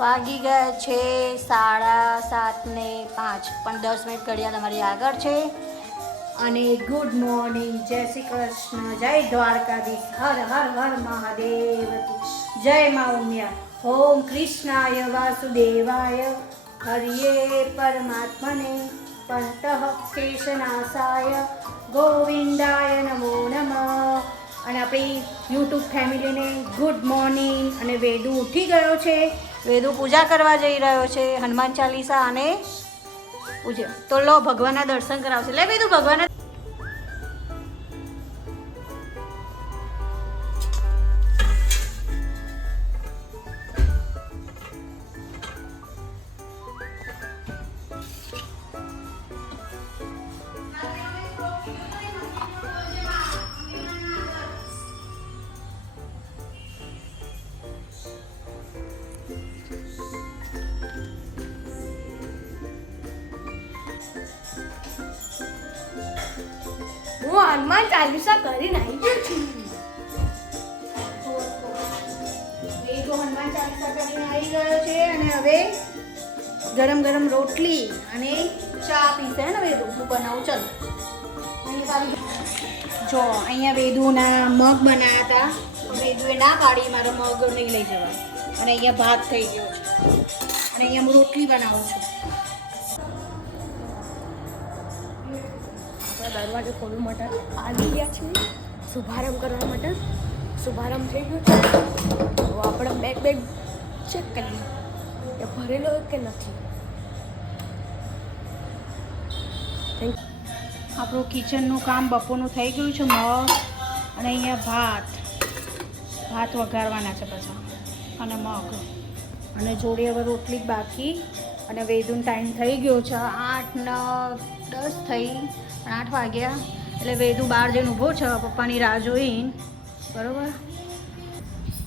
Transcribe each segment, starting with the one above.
વાગી ગયા છે 7:30 ને 5 પણ 10 મિનિટ ઘડિયાળ અમારી આગળ છે. અને ગુડ મોર્નિંગ, જય શ્રી કૃષ્ણ, જય દ્વારકાધીશ, હર હર હર મહાદેવ, જય મા ઉમિયા. ઓમ કૃષ્ણાય વાસુદેવાય હરિયે પરમાત્મને પંતઃ કેશનાશાય ગોવિંદાય નમો નમઃ. અને આપણી યુટ્યુબ ફેમિલીને ગુડ મોર્નિંગ. અને વેદુ ઉઠી ગયો છે, વેદુ પૂજા કરવા જઈ રહ્યો છે, હનુમાન ચાલીસા અને પૂજા. તો લો ભગવાનના દર્શન કરાવશે. લે વેદુ ભગવાનના હું હનુમાન ચાલીસા કરીને આવી ગયો છું. વેદુ હનુમાન ચાલીસા કરીને આવી ગયો છે. અને હવે ગરમ ગરમ રોટલી અને ચા પીશે ને વેદુ. હું બનાવું. ચાલો જો અહીંયા વેદુના મગ બનાવ્યા હતા. વેદુએ ના પાડી મારો મગ નહીં લઈ જવા. અને અહીંયા ભાત થઈ ગયો છે. અને અહીંયા હું રોટલી બનાવું છું. દરવાજો ખોલવા માટે આવી ગયા છે. શુભારંભ કરવા માટે શુભારંભ થઈ ગયો છે. તો આપણે બેગ ચેક કરીએ કે ભરેલો કે નથી. આપણું કિચનનું કામ બપોરનું થઈ ગયું છે. મગ અને અહીંયા ભાત વઘારવાના છે પાછા, અને મગ, અને જોડે હવે રોટલી બાકી. અને વેદુનો ટાઈમ થઈ ગયો છે 8, 9, 10 થઈ, 8 વાગ્યા. એટલે વેદુ બહાર જઈને ઊભો છે પપ્પાની રાહ જોઈને. બરાબર.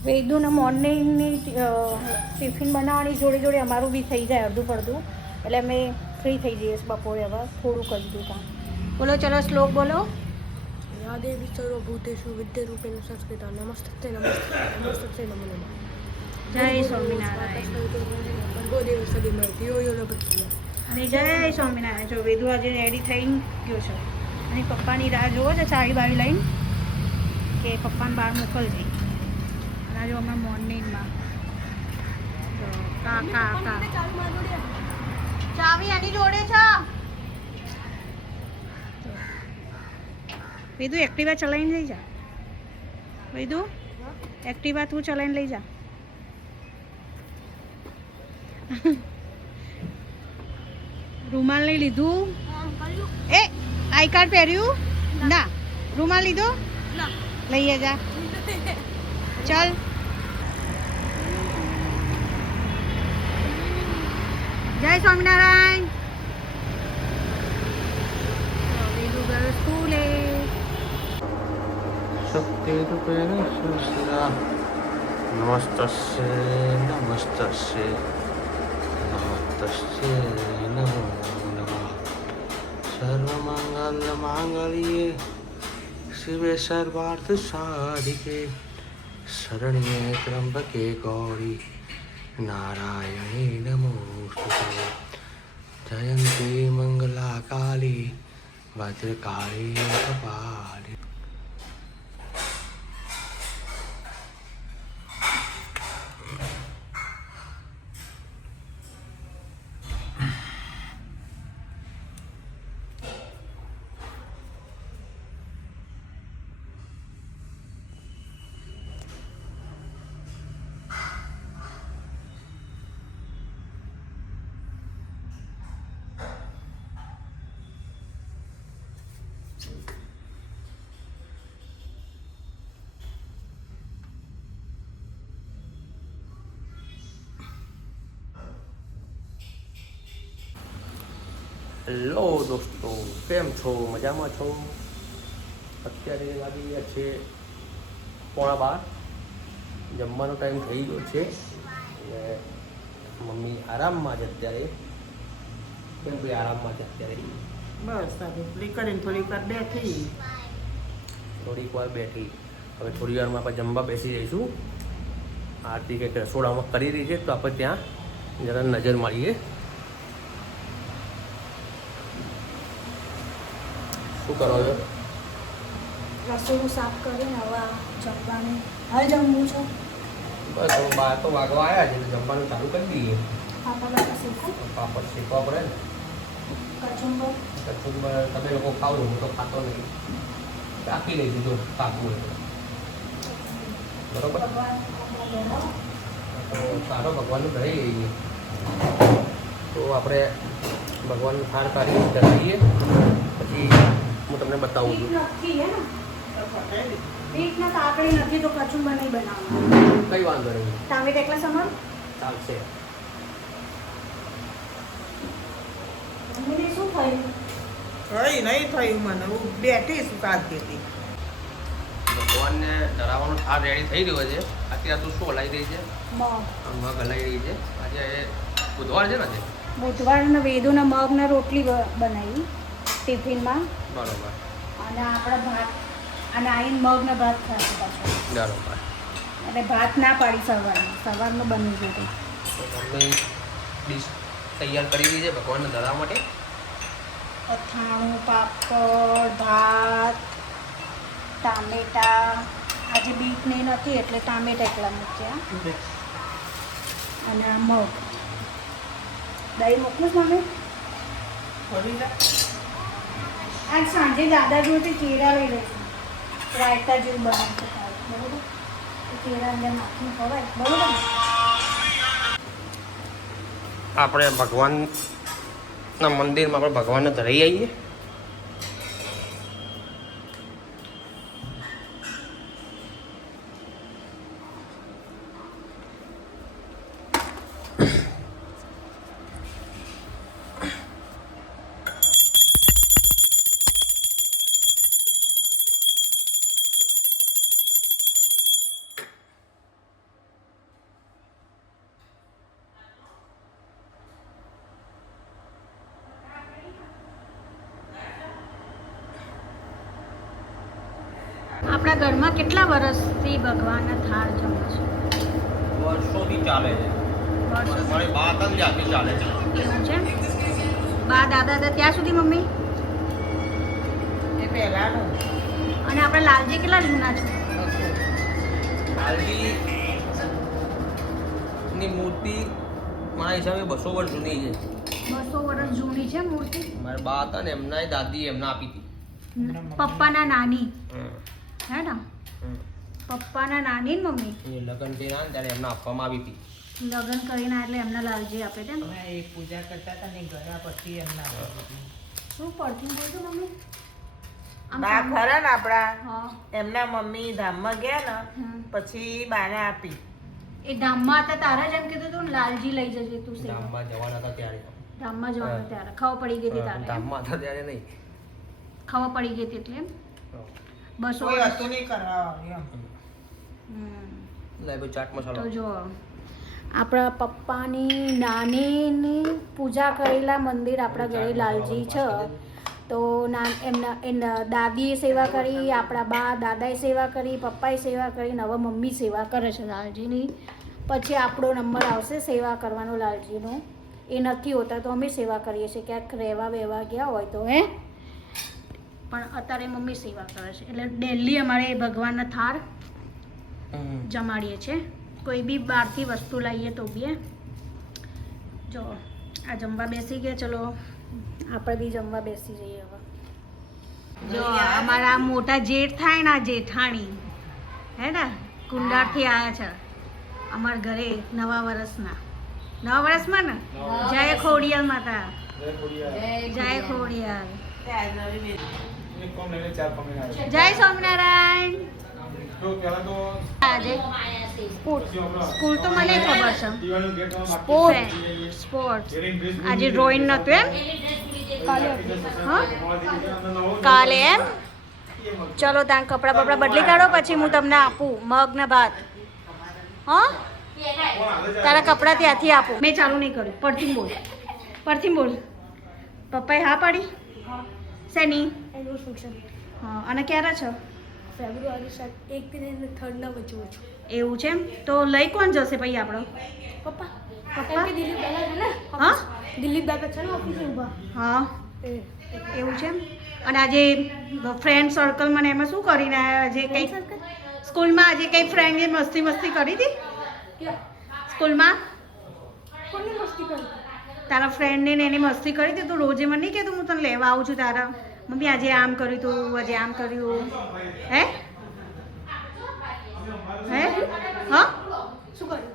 વેદુને મોર્નિંગની ટિફિન બનાવવાની જોડે અમારું બી થઈ જાય અડધું પડધું. એટલે અમે ફ્રી થઈ જઈએ બપોરે. હવે થોડું કરી દઉં કામ. બોલો, ચલો શ્લોક બોલો. યા દેવી સર્વભૂતેષુ વિદ્યારૂપેણ સંસ્કૃતા નમસ્તે નમસ્તે નમસ્તે નમો નમઃ. જય સ્વામિનારાયણ. ભર્ગોદેવ સદીમતી યો યો લભ્યા. અને જય સ્વામિનારાયણ. જો વેદુ આજે રેડી થઈ ગયો છે. અને પપ્પાની રાહ જોવો છે ચાવી બાવી લઈને કે પપ્પાને બહાર મોકલજે. અને આજે અમે મોર્નિંગમાં કાકા ચાવી એની જોડે છે. વેદુ એક્ટિવા ચલાવીને લઈ જા. વેદુ એક્ટિવા તું ચલાવીને લઈ જા. રૂમાલ નહીં લીધું? એ આઈ કાર્ડ પહેર્યું? ના. રૂમાલ લીધો? લઈએ જા. ચાલ. જય સ્વામિનારાયણ. વેદુ ગયો સ્કૂલે. શક્તિરૂપેણ સંસ્થિતા નમસ્તસ્ય નમસ્તસ્ય નમસ્તસ્ય નમો નમઃ. સર્વમંગલમાંગલ્યે શિવે સર્વાર્થ સાધિકે શરણ્યે ત્રંબકે ગૌરી નારાયણી નમોસ્તુતે. જયંતી મંગલા કાલી ભદ્રકાળી કપાલી. હેલો દોસ્તો, કેમ છો? મજામાં છો? અત્યારે વાગી ગયા છે 11:15. જમવાનો ટાઈમ થઈ ગયો છે. અને મમ્મી આરામમાં છે અત્યારે. કેમ ભાઈ આરામમાં છે અત્યારે? બસ થોડી કરીને થોડીક વાર બેઠી. થોડીક વાર બેઠી. હવે થોડી વારમાં આપણે જમવા બેસી જઈશું. આરતી કંઈક રસોડામાં કરી રહી છે તો આપણે ત્યાં જરા નજર મારીએ શું કરો છો? રસોડું સાફ કરીને હવે જમવાનું હવે જમવું છે. બસ હવે 12 તો વાગવા આવ્યા છે એટલે જમવાનું ચાલુ કરી દઈએ. પાપા બાપા શીખું પાપડ શેકવા પડે ને. કચુંબર કચુંબર તમે લોકો ખાવ છો, હું તો ખાતો નહીં. રાખી લઈશું જો કાપવું હોય તો. બરોબર ભગવાન તો સારો ભગવાનનું ઘરે જઈએ તો આપણે ભગવાનનું થાળ કાઢી ચલાવીએ પછી હું તમને બતાવું છું. નથી હે ને પીઠના કાકડી નથી તો કચુંબર નહીં બનાવવાનું. કઈ વાંધો નહીં, ટામેટા એકલા સમર ચાલશે. મમ્મીને શું થયું? કઈ નહીં થયું મને, હું બેઠી છું કાંતિથી. ભગવાનને ધરાવવાનો થાળ રેડી થઈ રહ્યો છે. અત્યારે તું શું હલાવી રહી છે? મગ મગ હલાવી રહી છે. આજે બુધવાર છે ને આજે? બુધવારના વેદુના મગના રોટલી બનાવી ટિફિનમાં બરોબર અને આપણા ભાત અને આવીને મગના ભાત ખાશે પાછો બરોબર. એટલે ભાત ના પાડી સવારમાં બની ગયું. તો મમ્મી ડીશ તૈયાર કરી રહી છે ભગવાનને ધરાવવા માટે. અથાણું, પાપડ, ભાત, ટામેટા. આજે બીટ નહીં નથી એટલે ટામેટા એકલા મૂક્યા અને આ મગ. દહીં મૂકું છું મમ્મી. ફરી જા. આજ સાંજે દાદા જોડે કેળા લઈ લઈશું. રાયતા જેવું બનાવશે બરોબર. કેળા અંદર નાખીને ખવાય બરોબર. આપણે ભગવાનના મંદિરમાં આપણે ભગવાનને ધરાઈ આવીએ. આપણા ઘરમાં કેટલા વર્ષથી ભગવાનના થાળ જમે છે? વર્ષોથી ચાલે છે. વર્ષો મારી બા તક જાતે ચાલે છે. એવું છે? બા દાદા હતા ત્યાં સુધી મમ્મી? એ પહેલાનું અને આપણા લાલજી કેટલા જૂના છે? ની મૂર્તિ મારા હિસાબે 200 વર્ષ જૂની છે. 200 વર્ષ જૂની છે મૂર્તિ. મારા બા હતા ને એમના દાદી એમને આપી હતી. પપ્પાના નાની હમ. હે ને? હમ. પપ્પાના નાની ને મમ્મી એ લગ્ન થયા ને ત્યારે એમને આપવામાં આવી હતી. લગ્ન કરીને એટલે એમના લાલજી આપે છે ને. અમે એ પૂજા કરતા હતા ને ગયા પછી એમના શું પડતી બોલજો મમ્મી? આમ બા સામે- ખરા ને આપણા હા. એમના મમ્મી ધામમાં ગયા ને હમ. પછી બાને આપી. એ ધામમાં હતા તારા જેમ કીધું તું ને લાલજી લઈ જજે તું સેવા. ધામમાં જવાના હતા ત્યારે. ધામમાં જવાનું ત્યારે ખબર પડી ગઈ હતી તારે. ધામમાં હતા ત્યારે નહીં. ખબર પડી ગઈ હતી એટલે એમ 200 કોઈ વર્ષ. હતું નહીં કરવા એમ. હમ. લાય ભાઈ ચાટ તો મસાલો. જો આપણા પપ્પાની નાનીની પૂજા કરેલા મંદિર આપણા ઘરે લાલજી છે. તો એમના દાદીએ સેવા કરી, આપણા બા દાદાએ સેવા કરી, પપ્પાએ સેવા કરી, ને હવે મમ્મી સેવા કરે છે લાલજીની. પછી આપણો નંબર આવશે સેવા કરવાનો લાલજીનો. એ નથી હોતા તો અમે સેવા કરીએ છીએ ક્યાંક રહેવા વેવા ગયા હોય તો હે. પણ અત્યારે મમ્મી સેવા કરે છે એટલે ડેલી અમારે ભગવાનના થાળ જમાડીએ છીએ. કોઈ બી બહારથી વસ્તુ લાવીએ તો બી જો આ જમવા બેસી ગયા. ચલો આપણે બી જમવા બેસી જઈએ હવે. જો અમારા મોટા જેઠ થાય ને આ જેઠાણી હે ને કુંડારથી આવ્યા છે અમારા ઘરે નવા વર્ષમાં ને. જય ખોડિયાર માતા, જય ખોડિયાર, જય સ્વામિનારાયણ. આજે સ્કૂલ તો મને ખબર છે. સ્પોર્ટ આજે ડ્રોઈંગ નહોતું એમ? હા કાલે એમ? ચલો ત્યાં કપડાં બપડા બદલી કાઢો પછી હું તમને આપું મગ ને ભાત. હા તારા કપડાં ત્યાંથી આપું. મેં ચાલુ નહીં કર્યું. પરથી બોલ. પપ્પાએ હા પાડી શેની? હા અને ક્યારે છો? ફેબ્રુઆરી 1 અને 3 વચ્ચે. એવું છે એમ? તો લઈ કોણ જશે ભાઈ આપણો? પપ્પા કેમ કે દિલીપ દાદા છે ને હા દિલીપ દાદા છે ને ઓફિસે ઊભા હા એ એવું છે એમ? અને આજે ફ્રેન્ડ સર્કલમાં ને એમાં શું કરીને આવ્યા? આજે કંઈક સ્કૂલમાં આજે કંઈ ફ્રેન્ડે મસ્તી કરી હતી સ્કૂલમાં? કોની મસ્તી કરી તારા ફ્રેન્ડને ને એની મસ્તી કરી હતી? તું રોજે મને નહીં કહેતું હું તને લેવા આવું છું તારા મમ્મી આજે આમ કર્યું તું આજે આમ કર્યું હે હે હા શું કર્યું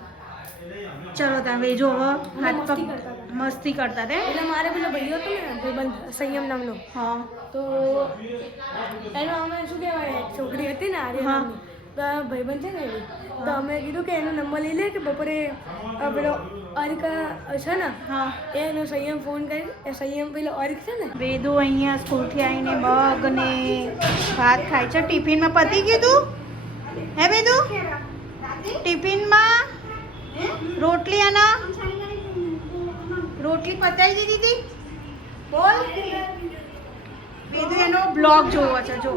ચલો તમે જો હવે હાથ પગ મસ્તી કરતા હતા. મસ્તી કરતા હતા એટલે મારે પેલો ભાઈઓ હતો ને ભાઈબંધ સંયમ નામનો હા તો એનો અમે શું કહેવાય છોકરી હતી ને આર્ય હા. નામની. તો આ ભાઈબંધ છે ને એની. તો અમે કીધું કે એનો નંબર લઈ લે કે બપોરે આ પેલો અર્ક છે ને હા એનો સંયમ ફોન કરી એ સંયમ પેલો અર્ક છે ને વેદુ અહીંયા સ્કૂલથી આવીને મગ ને ભાત ખાય છે ટિફિનમાં પતી ગયું તું હે વેદુ ટિફિનમાં રોટલી આના રોટલી પતાવી દીધી હતી બોલ વેદુ એનો બ્લોગ જોવો છે જો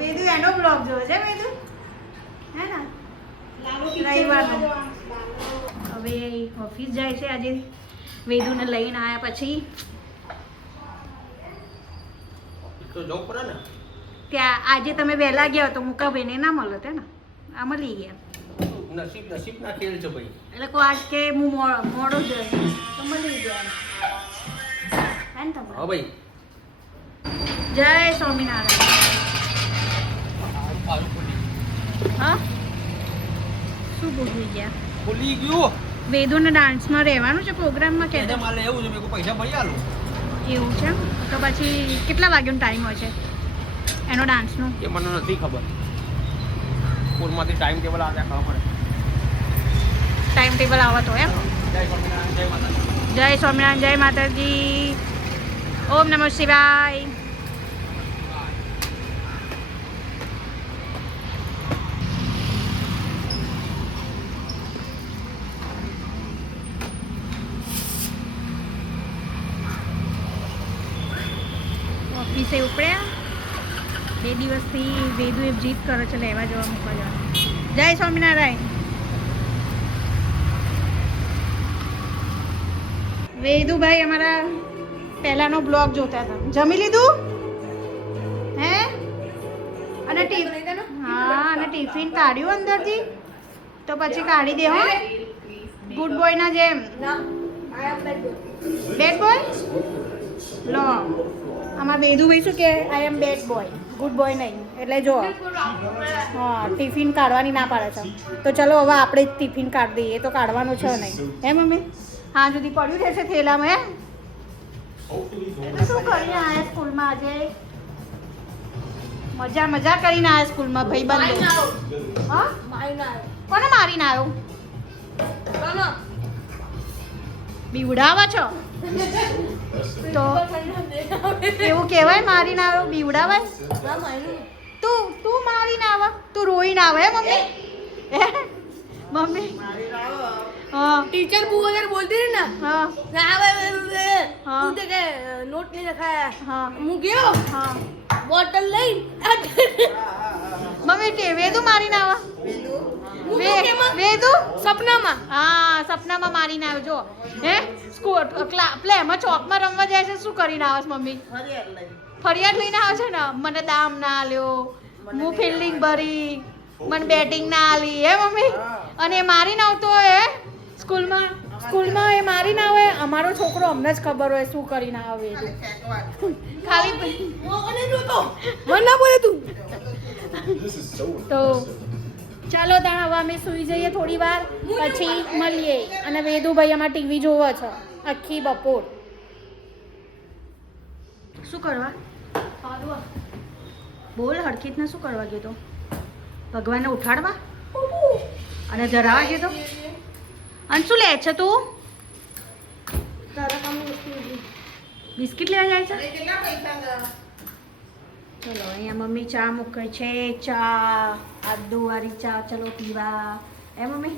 વેદુ એનો બ્લોગ જોવો છે વેદુ હે ને રવિવારનો હવે ઓફિસ જાય છે આજે વેદુને લઈને આવ્યા પછી તો જવું પડે ને. ત્યાં આજે તમે વહેલા ગયા તો મુકાભાઈને ના મળે તે ને આ મળી ગયા નસીબના ખેલ છે ભાઈ. એટલે કોઈ આજ કે હું મોડો જ તો મળી ગયા હે ને તમે હા ભાઈ. જય સ્વામિનારાયણ હા શું ભૂલી ગયા ભૂલી ગયું. વેદુને ડાન્સમાં રહેવાનું છે પ્રોગ્રામમાં કે એટલે મારે એવું છે મેં કોઈ પૈસા ભરી આલું. એવું છે તો પછી કેટલા વાગ્યાનો ટાઈમ હોય છે એનો ડાન્સનો એ મને નથી ખબર. સ્કૂલમાંથી ટાઈમ ટેબલ આવ્યા ખબર પડે. ટાઈમ ટેબલ આવે તો એમ જય સ્વામિનારાયણ, જય માતાજી. જય સ્વામિનારાયણ જય માતાજી ઓમ નમઃ શિવાય ઓફિસે ઉપડ્યા 2 દિવસથી વેદુ એક જીત કરે છે લેવા જવા મૂકવા જવા જય સ્વામિનારાયણ વેદુભાઈ અમારા પહેલાનો બ્લોગ જોતા હતા જમી લીધું હે અને હા અને ટિફિન કાઢ્યું અંદરથી તો પછી કાઢી દે હો ગુડ બોયના જેમ બેડ બોય લો આમાં વેદુભાઈ શું કે આઈ એમ બેડ બોય ગુડ બોય નહીં એટલે જો હા ટિફિન કાઢવાની ના પાડે છે તો ચલો હવે આપણે જ ટિફિન કાઢી દઈએ એ તો કાઢવાનું છે નહીં હે મમ્મી હા સુધી પડ્યું રહેશે થેલામાં હે એટલે શું કરીને આવ્યા સ્કૂલમાં આજે મજા કરીને આવ્યા સ્કૂલમાં ભાઈ બંધ હા કોને મારીને આવ્યો બીવડાવા છો તો એવું કહેવાય મારીને આવ્યો બીવડાવાય તું મારીને આવા તું રોઈને આવે હે મમ્મી હે? મમ્મી હા टीचर बुआ अगर बोलती रही ना હા हाँ। तू देखे नोट नहीं रखाया હા मुँह गयो હા बोतल नहीं મમ્મી કે વેદુ મારીને આવા વેદુ सपना में હા સપનામાં મારીને આવ્યો જો હે સ્કૂલ પ્લે એમાં ચોકમાં રમવા જાય છે શું કરીને આવે છે મમ્મી ફરિયાદ લઈને આવે છે ને મને દામ ના આલ્યો હું ફિલ્ડિંગ ભરી મને બેટિંગ ના આલી હે મમ્મી અને એ મારીને આવતો હોય હે સ્કૂલમાં એ મારીને આવે અમારો છોકરો અમને જ ખબર હોય શું કરીને આવે એ ખાલી वरना बोले तू તો ચાલો તાણ હવે અમે સૂઈ જઈએ થોડી વાર પછી મળીએ અને વેદુભાઈ અમારે ટીવી જોવે છે આખી બપોર શું કરવા બોલ હરખીતને શું કરવા ગયો તો ભગવાનને ઉઠાડવા અને ધરાવા ગયો તો અને શું લે છે તું બિસ્કિટ લેવા જાય છે ચલો અહીંયા મમ્મી ચા મૂકે છે ચા આદુવાળી ચા ચલો પીવા એ મમ્મી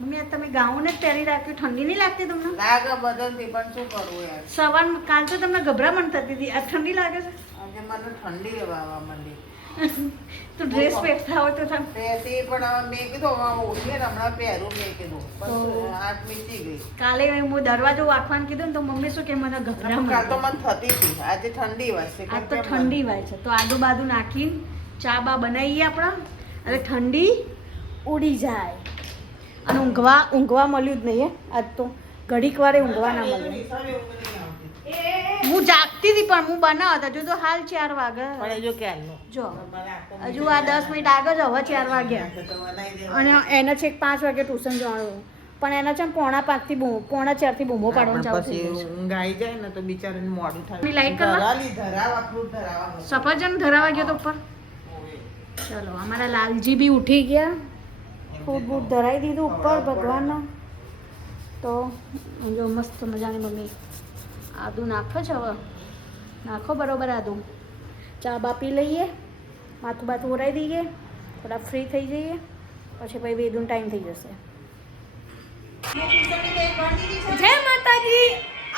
મમ્મી આ તમે ગાઉન જ પહેરી રાખ્યું ઠંડી નહીં લાગતી તમને લાગે બદલતી પણ શું કરવું યાર સવાર કાલ તો તમને ગભરામણ થતી હતી આ ઠંડી લાગે છે આજે મને ઠંડી હવા આવવા માંડી તું ડ્રેસ પહેરતા હોય તો તને પહેરતી પણ મેં કીધું હવે ઓછી ને હમણાં પહેરું મેં કીધું પણ હાથ મીચી ગઈ. કાલે હું દરવાજો વાંચવાનું કીધું ને તો મમ્મી શું કે મને ગભરામણ કાલ તો આવે. મને થતી હતી, આજે ઠંડી વાગશે. આજ તો ઠંડી વાય છે તો આદુ બાદુ નાખીને ચા બા બનાવીએ આપણા એટલે ઠંડી ઉડી જાય. અને ઊંઘવા મળ્યું જ નહીં હે આજ તો ઘડીક વારે ઊંઘવા ના મળ્યું. હું જાગતી હતી પણ હું બનાવતા જો તો હાલ 4 વાગે પણ એ જો ક્યારનું જો હજુ આ 10 મિનિટ આગળ જ હવે 4 વાગ્યા અને એને છેક 5 વાગે ટ્યુશન જવાનું પણ એના છે ને 3:45 થી 3:45 થી બૂમો પાડવાનું ચાલુ થઈ પછી ગયું છે. ઊંઘ આવી જાય ને તો બિચારાને મોડું થાય. ની લાઈટ કરવા? ધરાવા ફ્રૂટ ધરાવા સફરજન ધરાવા ગયો તો ઉપર. ચલો અમારા લાલજી બી ઉઠી ગયા, ફૂટ બૂટ ધરાવી દીધું ઉપર ભગવાનના. તો જો મસ્ત મજાની મમ્મી આદુ નાખો છે હવે નાખો બરોબર આદુ. ચા બા પી લઈએ, માથું બાથું ઓરાઈ દઈએ, થોડા ફ્રી થઈ જઈએ પછી ભાઈ વેદુનો ટાઈમ થઈ જશે. જય માતાજી.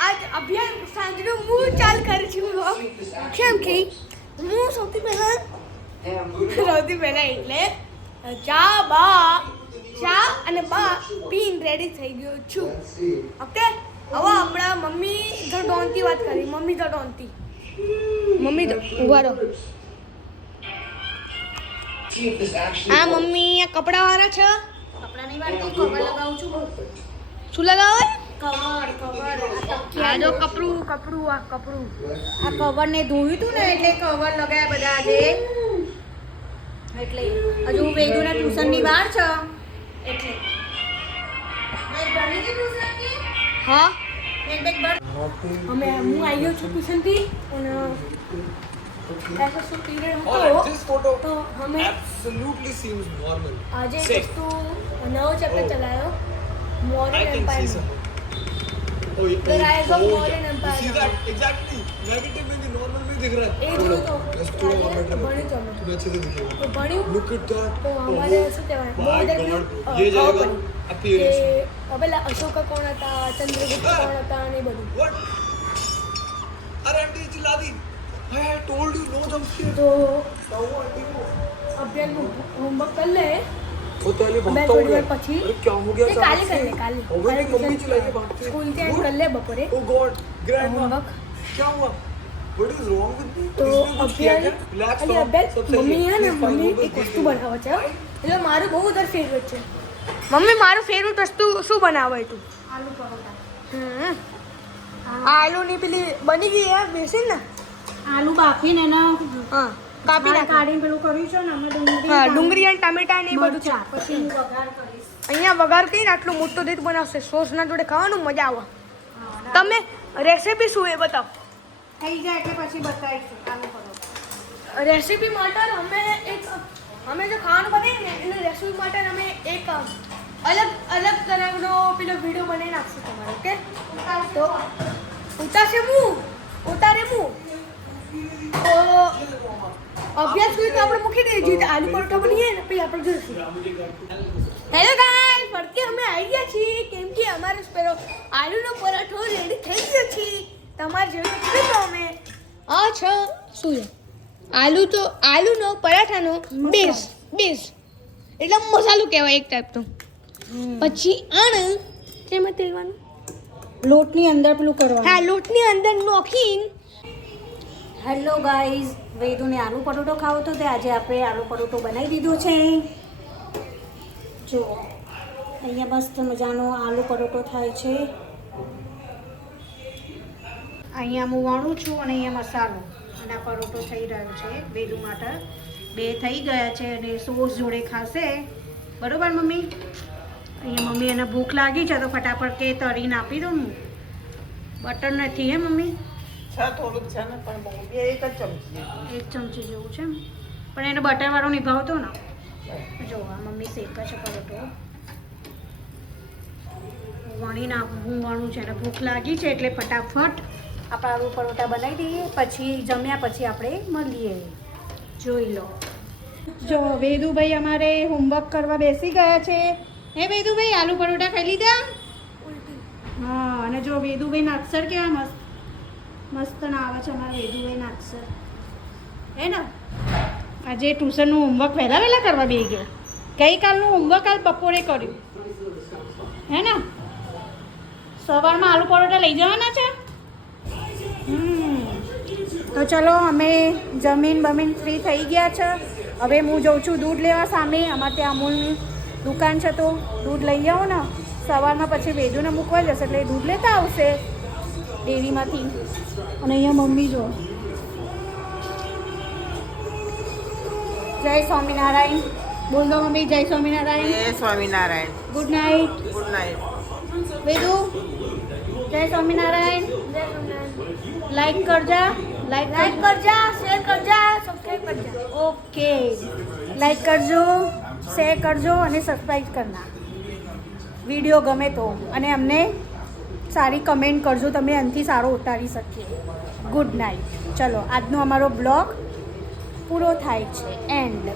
આજ અભિયાન સાંજનું હું ચાલ કરું છું કેમ કે હું સૌથી પહેલા એટલે ચા અને બા પીન રેડી થઈ ગયો છું. ઓકે હવે હમણાં મમ્મી ધ ડોનથી વાત કરી. મમ્મી ધ ડોનથી ઉભા રહો. આ મમ્મી આ કપડાવાળા છે. કપડાં નહીં વાળતી, કવર લગાવું છું. શું લગાવે? કવર આ જો કપડું આ કપડું આ કવરને ધોયું હતું ને એટલે કવર લગાવ્યા બધા આજે. એટલે હજુ વેદુના ટ્યુશનની વાર છે એટલે હા બેગ ભર. અમે હું આવી ગયો છું ટ્યુશનથી અને ऐसा सो पीरियड All right, હતો this photo તો हमें absolutely seems normal. आज एक Safe. वस्तु नव चैप्टर Oh. चलायो I modern can see empire some. Oh, The rise of oh, modern yeah. empire. You see that? Exactly. Negative में भी normal में दिख रहा એ है. જોયું તો Let's throw a આજે comment. ભણ્યું તો અમે तुम्हें अच्छे से दिखेगा. તો ભણ્યું Look at that. તો અમારે શું કહેવાય બહુ My બધા God. ખબર ये जाएगा પડી appearance. કે પેલા અશોકા કોણ હતા, ચંદ્રગુપ્ત કોણ હતા ને એ બધું. What? अरे आंटी चिल्ला दी. I told you no jump scare. તો क्या हुआ आंटी को? અભ્યાસ હોમવર્ક કરી લે. वो पहले मैं भागता थोड़ी हुआ देर પછી अरे क्या हो गया એ કાલે કરી લે કાલે हो गई मम्मी चिल्लाई के भागते સ્કૂલ થી કરી લે બપોરે Oh God, grandma. होमवर्क क्या हुआ? What is wrong with me? તો इसने कुछ किया क्या? અભ્યાસ Relax અને करो, અભ્યાસ सब सही મમ્મી है. હે ને Please find મમ્મી out એક this વસ્તુ video. બનાવે છે એટલે મારું બહુ વધારે ફેવરેટ છે. મમ્મી મારું ફેવરેટ વસ્તુ શું બનાવે તું? આલુ પરોઠા. આલુની પેલી બની ગઈ હે બેસી ને આલુ બાફીને એને હા કાપી નાખ. કાઢીને પેલું કર્યું છે ને અમે ડુંગળી હા ડુંગળી અને ટામેટા ને એ બધું છે. મરચાં. પછી હું વઘાર કરીશ. અહીંયા વઘાર કરીને આટલું મોટું દીઠ બનાવશે સોસના જોડે ખાવાનું મજા આવે. હા, તમે રેસીપી શું એ બતાવો. થઈ જાય એટલે પછી બતાવીશું આલુ પરોઠા. રેસીપી માટે અમે જો ખાવાનું બનાવીએ ને એટલે રેસીપી માટે અમે એક અલગ તરહનો પેલો વિડીયો બનાવી નાખશું તમારે. ઓકે તો ઉતારે હું તો અભ્યાસ કોઈ તો આપણે મૂકી દઈએ જે આલુ પરોઠા બનીએ ને પછી આપણે જોઈશું. હેલો ગાઈસ ફરતી અમે આવી ગયા છીએ કેમ કે અમારો પેલો આલુનો પરાઠો રેડી થઈ ગયો છે. તમારે જેવું કીધું તો અમે આ છે શું છે આલુનો પરાઠાનો બેઝ એટલે મસાલો કહેવાય એક ટાઈપનો. પછી આને તેમાં તેલવાનું લોટની અંદર પેલું કરવાનું. હા લોટની અંદર નોખીને હેલો ગાઈઝ, વેદુને આલુ પરોઠો ખાવો તો તે આજે આપણે આલુ પરોઠો બનાવી દીધો છે. જો અહીંયા મસ્ત મજાનો આલુ પરોઠો થાય છે. અહીંયા હું વણું છું અને અહીંયા મસાલો અને આ પરોઠો થઈ રહ્યો છે વેદુ માટે. 2 થઈ ગયા છે અને સોસ જોડે ખાશે. બરોબર મમ્મી? અહીંયા મમ્મી એને ભૂખ લાગી છે તો ફટાફટ કે તળીને આપી દઉં. બટર નથી હે મમ્મી? છે થોડુંક છે ને પણ બહુ બે એક જ ચમચી જેટલું. 1 ચમચી જેવું છે પણ એને બટરવાળો નહીં ભાવતો ને. જો આ મમ્મી શેકે છે પરોઠો. હું વણું છે અને ભૂખ લાગી છે એટલે ફટાફટ આપણે આલુ પરોઠા બનાવી દઈએ પછી જમ્યા પછી આપણે મળીએ. જોઈ લો. જો વેદુભાઈ અમારે હોમવર્ક કરવા બેસી ગયા છે. હે વેદુભાઈ આલુ પરોઠા ખાઈ લીધા? હા અને જો વેદુભાઈના અક્ષર કેવા મસ્ત ના આવે છે અમારા વેદુભાઈના અક્ષર હે ને. આજે ટ્યુશનનું હોમવર્ક વહેલા કરવા બેસી ગયો. ગઈકાલનું હોમવર્ક કાલ બપોરે કર્યું હે ને. સવારમાં આલુ પરોઠા લઈ જવાના છે. તો ચલો અમે બમીન ફ્રી થઈ ગયા છે. હવે હું જઉં છું દૂધ લેવા સામે. અમારે ત્યાં અમૂલની દુકાન છે તો દૂધ લઈ આવો ને. સવારમાં પછી વેદુને મૂકવા જશે એટલે દૂધ લેતા આવશે ડેરીમાંથી. અને અહીંયા મમ્મી જો. જય સ્વામિનારાયણ બોલ દો મમ્મી. જય સ્વામિનારાયણ. જય Swaminarayan. Good night. Good night. વેદુ જય સ્વામિનારાયણ. લાઈક કરજા. લાઈક કરજા, શેર કરજા, સબસ્ક્રાઇબ કરજા. ઓકે. લાઈક કરજો, શેર કરજો અને સબસ્ક્રાઈબ કરના. વિડીયો ગમે તો અને અમને સારી કમેન્ટ કરજો. તમે આનાથી સારો ઉતારી શકીએ. Good night. ચલો આજનો અમારો બ્લોગ પૂરો થાય છે એન્ડ